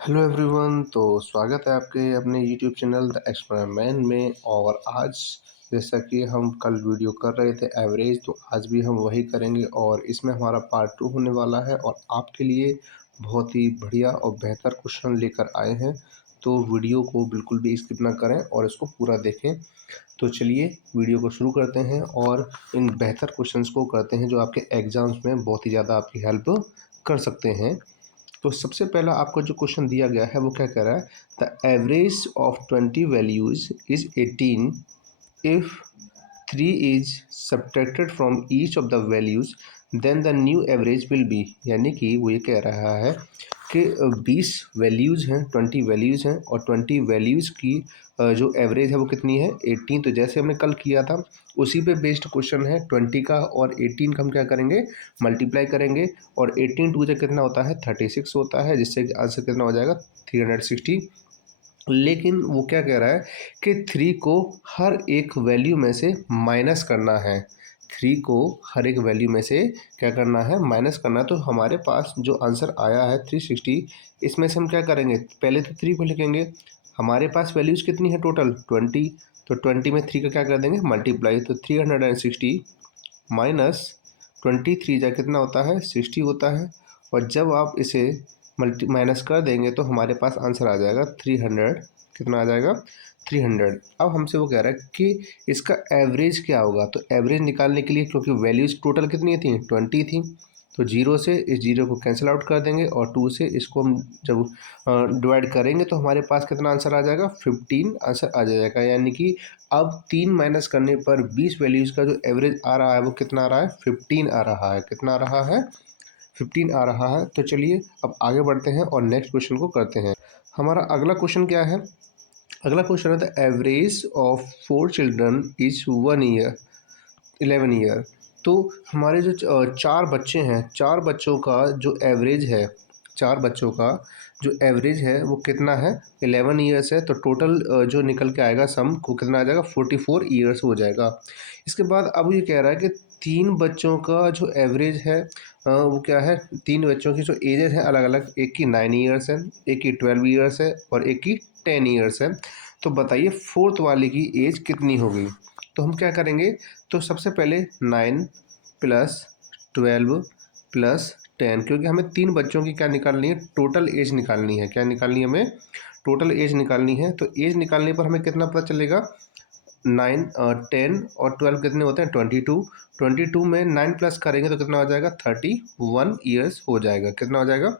Hello everyone. तो स्वागत है आपके अपने यूट्यूब चैनल द एक्सपेरिमेंट में। और आज जैसा कि हम कल वीडियो कर रहे थे एवरेज, तो आज भी हम वही करेंगे और इसमें हमारा पार्ट 2 होने वाला है और आपके लिए बहुत ही बढ़िया और बेहतर क्वेश्चन लेकर आए हैं। तो वीडियो को बिल्कुल भी स्किप ना करें और इसको पूरा देखें। तो चलिए वीडियो को शुरू करते हैं और इन बेहतर क्वेश्चंस को करते हैं जो आपके एग्जाम्स में बहुत ही ज़्यादा आपकी हेल्प कर सकते हैं। तो सबसे पहला आपको जो क्वेश्चन दिया गया है वो क्या कह रहा है, the average of 20 values is 18 if 3 is subtracted from each of the values then the new average will be. यानी कि वो ये कह रहा है कि 20 वैल्यूज़ हैं, 20 वैल्यूज़ हैं और 20 वैल्यूज़ की जो एवरेज है वो कितनी है 18। तो जैसे हमने कल किया था उसी पे बेस्ड क्वेश्चन है। 20 का और 18 का हम क्या करेंगे, मल्टीप्लाई करेंगे और 18 टू जो कितना होता है 36 होता है, जिससे कि आंसर कितना हो जाएगा 360। लेकिन वो क्या कह रहा है कि 3 को हर एक वैल्यू में से माइनस करना है। 3 को हर एक वैल्यू में से क्या करना है, माइनस करना है। तो हमारे पास जो आंसर आया है 360, इसमें से हम क्या करेंगे, पहले तो 3 को लिखेंगे। हमारे पास वैल्यूज़ कितनी है टोटल 20, तो 20 में 3 का क्या कर देंगे मल्टीप्लाई, तो 360 माइनस 23 जा कितना होता है 60 होता है। और जब आप इसे माइनस कर देंगे तो हमारे पास आंसर आ जाएगा 300। कितना आ जाएगा 300। अब हमसे वो कह रहा है कि इसका एवरेज क्या होगा। तो एवरेज निकालने के लिए, क्योंकि वैल्यूज टोटल कितनी थी 20 थी, तो जीरो से इस जीरो को कैंसिल आउट कर देंगे और 2 से इसको हम जब डिवाइड करेंगे तो हमारे पास कितना आंसर आ जाएगा 15 आंसर आ जाएगा। यानी कि अब 3 माइनस करने पर 20 वैल्यूज़ का जो एवरेज आ रहा है वो कितना आ रहा है 15 आ रहा है। कितना आ रहा है 15 आ रहा है। तो चलिए अब आगे बढ़ते हैं और नेक्स्ट क्वेश्चन को करते हैं। हमारा अगला क्वेश्चन क्या है, अगला क्वेश्चन है the average of 4 children is 11 year. तो हमारे जो चार बच्चे हैं, चार बच्चों का जो एवरेज है, चार बच्चों का जो एवरेज है वो कितना है 11 ईयर्स है। तो टोटल जो निकल के आएगा सम को कितना आ जाएगा 44 ईयर्स हो जाएगा। इसके बाद अब ये कह रहा है कि तीन बच्चों का जो एवरेज है वो क्या है, तीन बच्चों की जो एजेस हैं अलग अलग, एक की 9 ईयर्स है, एक की 12 ईयर्स है और एक की 10 ईयर्स है। तो बताइए फोर्थ वाले की एज कितनी होगी। तो हम क्या करेंगे, तो सबसे पहले 9 प्लस 12 प्लस 10, क्योंकि हमें तीन बच्चों की क्या निकालनी है, टोटल एज निकालनी है। क्या निकालनी है हमें, टोटल एज निकालनी है। तो एज निकालने पर हमें कितना पता चलेगा, 9 10 और 12 कितने होते हैं 22। 22 में 9 प्लस करेंगे तो कितना हो जाएगा 31 ईयर्स हो जाएगा। कितना हो जाएगा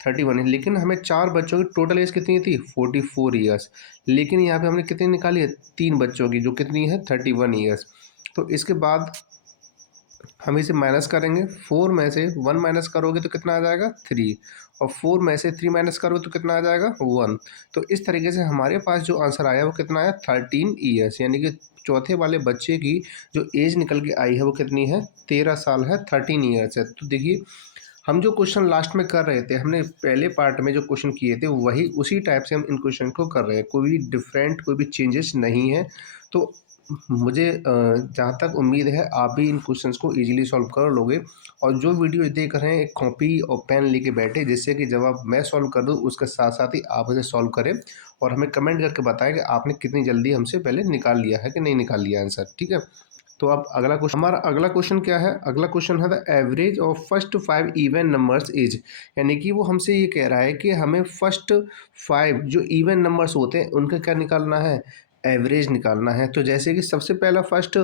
31। लेकिन हमें चार बच्चों की टोटल एज कितनी थी 44 ईयर्स, लेकिन यहाँ पे हमने कितनी निकाली है, तीन बच्चों की जो कितनी है 31 ईयर्स। तो इसके बाद हम इसे माइनस करेंगे, 4 में से 1 माइनस करोगे तो कितना आ जाएगा 3, और 4 में से 3 माइनस करोगे तो कितना आ जाएगा 1। तो इस तरीके से हमारे पास जो आंसर आया वो कितना आया 13 ईयर्स। यानी कि चौथे वाले बच्चे की जो एज निकल के आई है वो कितनी है 13 साल है, 13 ईयर्स है। तो देखिए हम जो क्वेश्चन लास्ट में कर रहे थे, हमने पहले पार्ट में जो क्वेश्चन किए थे वही उसी टाइप से हम इन क्वेश्चन को कर रहे हैं, कोई भी डिफरेंट कोई भी चेंजेस नहीं है। तो मुझे जहाँ तक उम्मीद है आप भी इन क्वेश्चंस को इजीली सॉल्व कर लोगे। और जो वीडियो देख रहे हैं एक कॉपी और पेन लेके बैठे, जिससे कि जब आप मैं सॉल्व कर दूँ उसके साथ साथ ही आप उसे सॉल्व करें और हमें कमेंट करके बताएं कि आपने कितनी जल्दी हमसे पहले निकाल लिया है कि नहीं निकाल लिया आंसर। ठीक है, तो अब अगला क्वेश्चन, हमारा अगला क्वेश्चन क्या है, अगला क्वेश्चन है the average of first 5 even numbers is. यानी कि वो हमसे ये कह रहा है कि हमें फर्स्ट 5 जो इवन नंबर्स होते हैं उनका क्या निकालना है, एवरेज निकालना है। तो जैसे कि सबसे पहला फर्स्ट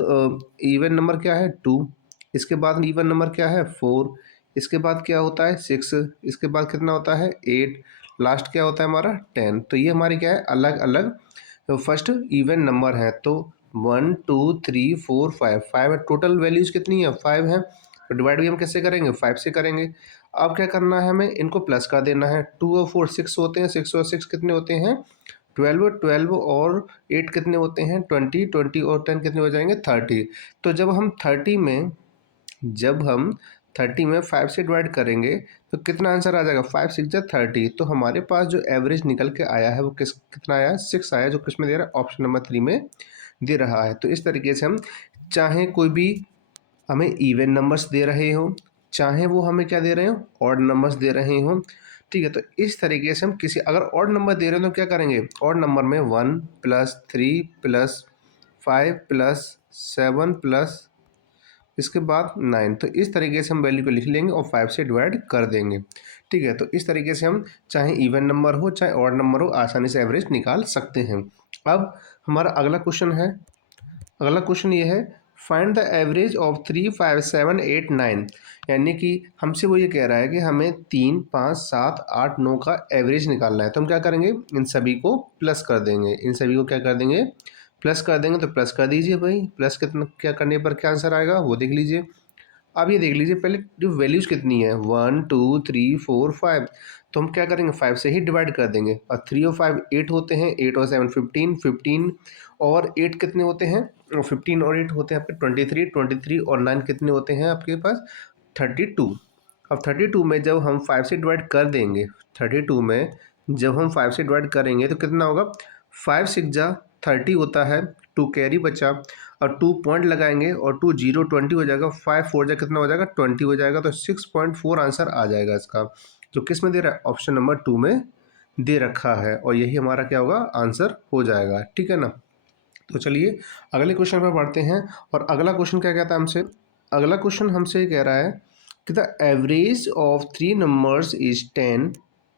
इवन नंबर क्या है 2, इसके बाद इवन नंबर क्या है 4, इसके बाद क्या होता है 6, इसके बाद कितना होता है 8, लास्ट क्या होता है हमारा 10। तो ये हमारे क्या है अलग अलग फर्स्ट इवन नंबर है। तो 1 2 3 4 5, 5 है, टोटल वैल्यूज़ कितनी है 5 है। तो डिवाइड भी हम कैसे करेंगे 5 से करेंगे। अब क्या करना है हमें, इनको प्लस कर देना है, 2 और 4 6 होते हैं, 6 और 6 कितने होते हैं 12, 12 और 8 कितने होते हैं 20, 20 और 10 कितने हो जाएंगे 30। तो जब हम 30 में 5 से डिवाइड करेंगे तो कितना आंसर आ जाएगा 5 6 जा 30। तो हमारे पास जो एवरेज निकल के आया है वो कितना आया 6 आया, जो किस में दे रहा है ऑप्शन नंबर 3 में दे रहा है। तो इस तरीके से हम चाहे कोई भी हमें इवन नंबर्स दे रहे हो, चाहे वो हमें क्या दे रहे हो ऑड नंबर्स दे रहे हो, ठीक है, तो इस तरीके से हम किसी अगर ऑड नंबर दे रहे हैं तो क्या करेंगे, ऑड नंबर में 1 + 3 + 5 + 7 प्लस इसके बाद 9, तो इस तरीके से हम वैल्यू को लिख लेंगे और 5 से डिवाइड कर देंगे। ठीक है, तो इस तरीके से हम चाहे इवन नंबर हो चाहे ऑड नंबर हो आसानी से एवरेज निकाल सकते हैं। अब हमारा अगला क्वेश्चन है, अगला क्वेश्चन ये है फाइंड द एवरेज ऑफ 3, 5, 7, 8, 9, यानी कि हमसे वो ये कह रहा है कि हमें 3, 5, 7, 8, 9 का एवरेज निकालना है। तो हम क्या करेंगे, इन सभी को प्लस कर देंगे, इन सभी को क्या कर देंगे, प्लस कर देंगे। तो प्लस कर दीजिए भाई, प्लस कितना क्या करने पर क्या आंसर आएगा वो देख लीजिए। अब ये देख लीजिए पहले जो वैल्यूज़ कितनी है, 1, 2, 3, 4, 5, तो हम क्या करेंगे 5 से ही डिवाइड कर देंगे। और 3 और 5 8 होते हैं, 8 और 7 15, 15 और 8 कितने होते हैं, 15 और 8 होते हैं आपके 23, 23 और 9 कितने होते हैं आपके पास 32। अब 32 में जब हम 5 से डिवाइड कर देंगे, 32 में जब हम 5 से डिवाइड करेंगे तो कितना होगा, 5 6 जा 30 होता है, 2 कैरी बचा और 2 पॉइंट लगाएंगे और 2 0 20 हो जाएगा, 5 4 जा कितना हो जाएगा 20 हो जाएगा। तो 6.4 आंसर आ जाएगा इसका, जो किस में दे रहा है, ऑप्शन नंबर 2 में दे रखा है और यही हमारा क्या होगा आंसर हो जाएगा। ठीक है ना। तो चलिए अगले क्वेश्चन पर बढ़ते हैं। और अगला क्वेश्चन क्या कहता है हमसे, अगला क्वेश्चन हमसे ये कह रहा है कि the average of 3 numbers is 10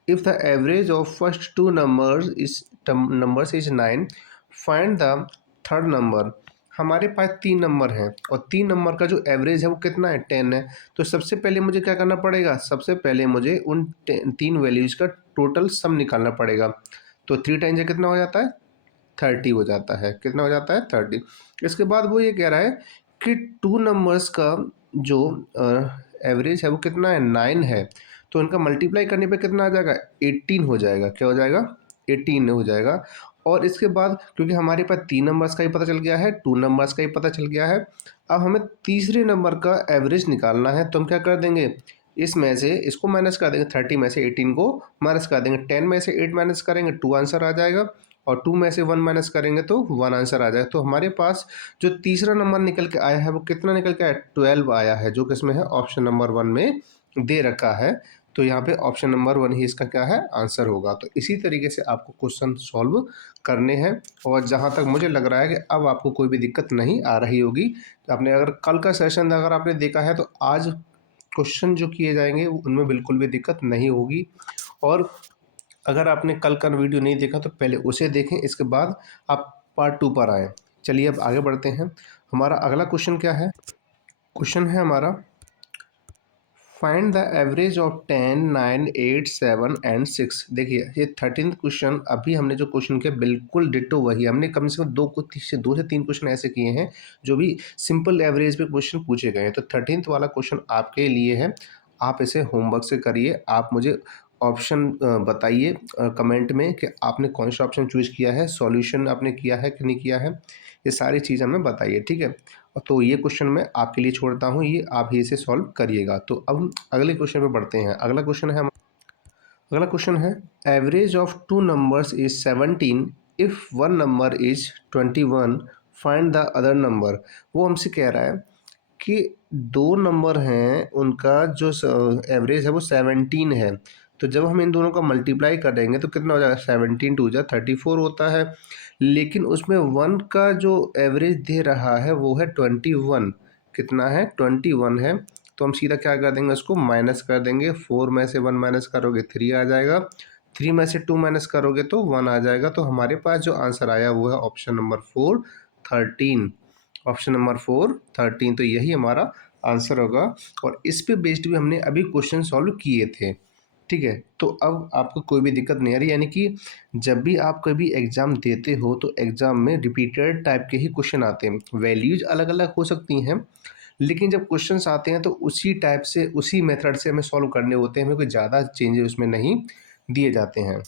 if the average of first 2 numbers is 9, find the third number. हमारे पास 3 नंबर हैं और 3 नंबर का जो एवरेज है वो कितना है 10 है। तो सबसे पहले मुझे क्या करना पड़ेगा, सबसे पहले मुझे उन 3 वैल्यूज़ का टोटल सम निकालना पड़ेगा। तो 3 टाइम्स ये कितना हो जाता है 30 हो जाता है, कितना हो जाता है 30। इसके बाद वो ये कह रहा है कि 2 नंबर्स का जो एवरेज है वो कितना है 9 है। तो इनका मल्टीप्लाई करने पे कितना आ जाएगा 18 हो जाएगा, क्या हो जाएगा 18 हो जाएगा। और इसके बाद क्योंकि हमारे पास 3 नंबर्स का ही पता चल गया है, 2 नंबर्स का ही पता चल गया है, अब हमें तीसरे नंबर का एवरेज निकालना है। तो हम क्या कर देंगे, इसमें से इसको माइनस कर देंगे, 30 में से 18 को माइनस कर देंगे, 10 में से 8 माइनस करेंगे 2 आंसर आ जाएगा और 2 में से 1 माइनस करेंगे तो 1 आंसर आ जाएगा। तो हमारे पास जो तीसरा नंबर निकल के आया है वो कितना निकल के आया 12 आया है, जो किसमें है ऑप्शन नंबर 1 में दे रखा है। तो यहाँ पे ऑप्शन नंबर 1 ही इसका क्या है आंसर होगा। तो इसी तरीके से आपको क्वेश्चन सॉल्व करने हैं और जहाँ तक मुझे लग रहा है कि अब आपको कोई भी दिक्कत नहीं आ रही होगी। तो आपने अगर कल का सेशन अगर आपने देखा है तो आज क्वेश्चन जो किए जाएंगे उनमें बिल्कुल भी दिक्कत नहीं होगी। और अगर आपने कल का वीडियो नहीं देखा तो पहले उसे देखें, इसके बाद आप पार्ट 2 पर आएँ। चलिए अब आगे बढ़ते हैं। हमारा अगला क्वेश्चन क्या है, क्वेश्चन है हमारा find the average of 10, 9, 8, 7 and 6। देखिए ये 13th क्वेश्चन, अभी हमने जो क्वेश्चन किया बिल्कुल डिट्टो वही, हमने कम से कम 2 से 3 क्वेश्चन ऐसे किए हैं जो भी सिंपल एवरेज पे क्वेश्चन पूछे गए हैं। तो 13th वाला क्वेश्चन आपके लिए है, आप इसे होमवर्क से करिए। आप मुझे ऑप्शन बताइए कमेंट में कि आपने कौन सा ऑप्शन चूज़ किया है, सॉल्यूशन आपने किया है कि नहीं किया है, ये सारी चीज़ हमें बताइए। ठीक है, तो ये क्वेश्चन मैं आपके लिए छोड़ता हूँ, ये आप ही इसे सॉल्व करिएगा। तो अब हम अगले क्वेश्चन पे बढ़ते हैं। अगला क्वेश्चन है average of 2 numbers is 17 if one number is 21, find the other number. वो हमसे कह रहा है कि 2 नंबर हैं उनका जो एवरेज है वो 17 है। तो जब हम इन दोनों का मल्टीप्लाई करेंगे तो कितना हो जाएगा 17 2 जा 34 होता है। लेकिन उसमें 1 का जो एवरेज दे रहा है वो है 21, कितना है 21 है। तो हम सीधा क्या कर देंगे उसको माइनस कर देंगे, 4 में से 1 माइनस करोगे 3 आ जाएगा, 3 में से 2 माइनस करोगे तो 1 आ जाएगा। तो हमारे पास जो आंसर आया वो है ऑप्शन नंबर 4 13, ऑप्शन नंबर 4 13। तो यही हमारा आंसर होगा और इस पे बेस्ड भी हमने अभी क्वेश्चन सॉल्व किए थे। ठीक है, तो अब आपको कोई भी दिक्कत नहीं आ रही, यानी कि जब भी आप कभी एग्ज़ाम देते हो तो एग्ज़ाम में रिपीटेड टाइप के ही क्वेश्चन आते हैं। वैल्यूज़ अलग अलग हो सकती हैं लेकिन जब क्वेश्चंस आते हैं तो उसी टाइप से उसी मेथड से हमें सॉल्व करने होते हैं, हमें कोई ज़्यादा चेंजेस उसमें नहीं दिए जाते हैं।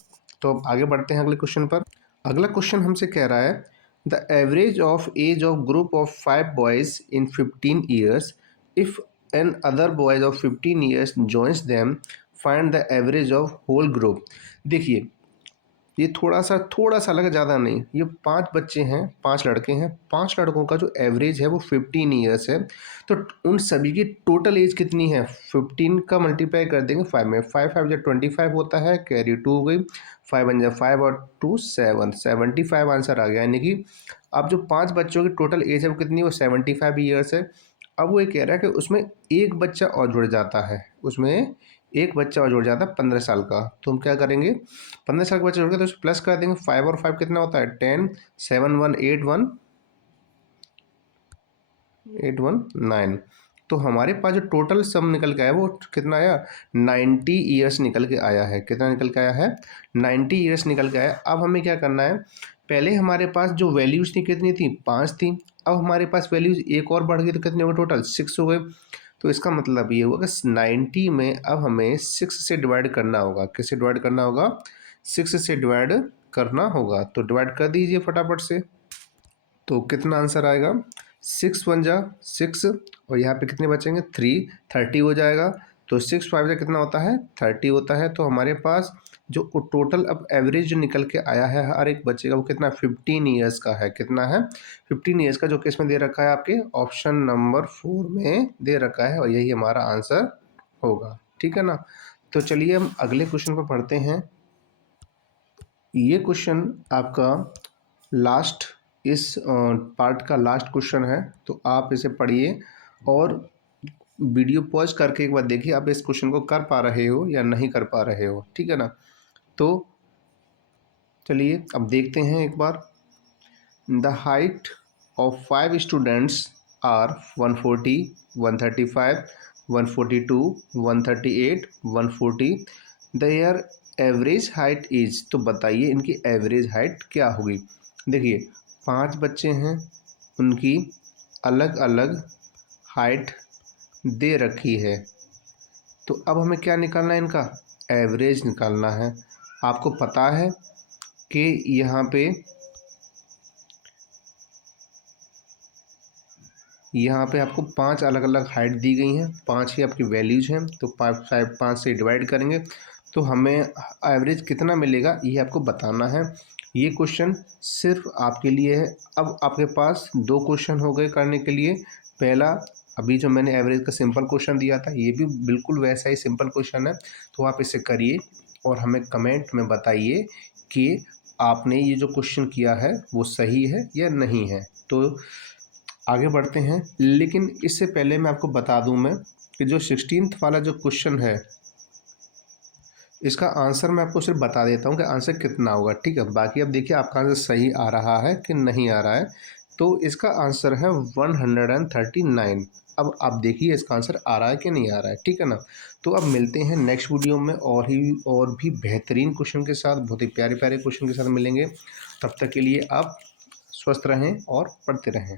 तो अब आगे बढ़ते हैं अगले क्वेश्चन पर। अगला क्वेश्चन हमसे कह रहा है the average of age of group of 5 boys in 15 years if another boys of 15 years joins them, find the average of whole group. देखिए ये थोड़ा सा अलग है, ज़्यादा नहीं। ये 5 बच्चे हैं, 5 लड़के हैं, 5 लड़कों का जो एवरेज है वो 15 ईयर्स है। तो उन सभी की टोटल एज कितनी है? 15 का मल्टीप्लाई कर देंगे 5 में, 5 5 जा 25 होता है, कैरी 2 हो गई, 5 1 जा 5 और 2 7, 75 आंसर आ गया। यानी कि अब जो 5 बच्चों की टोटल एज है वो कितनी है? वो 75 ईयर्स है। अब वो ये कह रहा है कि उसमें एक बच्चा और जुड़ जाता है, उसमें एक बच्चा और जुड़ जाता है 15 साल का। तो हम क्या करेंगे, 15 साल का बच्चा जुड़ गया तो उसे प्लस कर देंगे। 5 और 5 कितना होता है? 10, 7 1 8 1 8 1 9। तो हमारे पास जो टोटल सम निकल के आया वो कितना आया? 90 ईयर्स निकल के आया है। कितना निकल के आया है? 90 ईयर्स निकल के आया। अब हमें क्या करना है, पहले हमारे पास जो वैल्यूज़ थी कितनी थी? 5 थी। अब हमारे पास वैल्यूज़ एक और बढ़ गई तो कितने हो गए टोटल? 6 हो गए। तो इसका मतलब ये हुआ कि 90 में अब हमें 6 से डिवाइड करना होगा। किससे डिवाइड करना होगा? 6 से डिवाइड करना होगा। तो डिवाइड कर दीजिए फटाफट से। तो कितना आंसर आएगा? 6 1 जा 6 और यहाँ पे कितने बचेंगे? 3, 30 हो जाएगा। तो 6 5 जा कितना होता है? 30 होता है। तो हमारे पास जो टोटल अब एवरेज जो निकल के आया है हर एक बच्चे का वो कितना? 15 ईयर्स का है। कितना है? 15 ईयर्स का, जो कि इसमें दे रखा है आपके ऑप्शन नंबर 4 में दे रखा है, और यही हमारा आंसर होगा। ठीक है ना? तो चलिए हम अगले क्वेश्चन पर पढ़ते हैं। ये क्वेश्चन आपका लास्ट, इस पार्ट का लास्ट क्वेश्चन है, तो आप इसे पढ़िए और वीडियो पॉज करके एक बार देखिए आप इस क्वेश्चन को कर पा रहे हो या नहीं कर पा रहे हो। ठीक है ना? तो चलिए अब देखते हैं एक बार। The height of 5 students are 140, 135, 142, 138, 140। Their average height is, तो बताइए इनकी एवरेज हाइट क्या होगी। देखिए 5 बच्चे हैं, उनकी अलग अलग हाइट दे रखी है। तो अब हमें क्या निकालना है? इनका एवरेज निकालना है। आपको पता है कि यहाँ पे आपको 5 अलग अलग हाइट दी गई हैं, 5 ही आपकी वैल्यूज़ हैं। तो 5 से डिवाइड करेंगे तो हमें एवरेज कितना मिलेगा ये आपको बताना है। ये क्वेश्चन सिर्फ आपके लिए है। अब आपके पास 2 क्वेश्चन हो गए करने के लिए। पहला, अभी जो मैंने एवरेज का सिंपल क्वेश्चन दिया था ये भी बिल्कुल वैसा ही सिंपल क्वेश्चन है। तो आप इसे करिए और हमें कमेंट में बताइए कि आपने ये जो क्वेश्चन किया है वो सही है या नहीं है। तो आगे बढ़ते हैं, लेकिन इससे पहले मैं आपको बता दूं मैं कि जो 16th वाला जो क्वेश्चन है इसका आंसर मैं आपको सिर्फ बता देता हूं कि आंसर कितना होगा। ठीक है, बाकी अब देखिए आपका आंसर सही आ रहा है कि नहीं आ रहा है। तो इसका आंसर है 139। अब आप देखिए इसका आंसर आ रहा है कि नहीं आ रहा है। ठीक है ना? तो अब मिलते हैं नेक्स्ट वीडियो में और भी बेहतरीन क्वेश्चन के साथ, बहुत ही प्यारे प्यारे क्वेश्चन के साथ मिलेंगे। तब तक के लिए आप स्वस्थ रहें और पढ़ते रहें।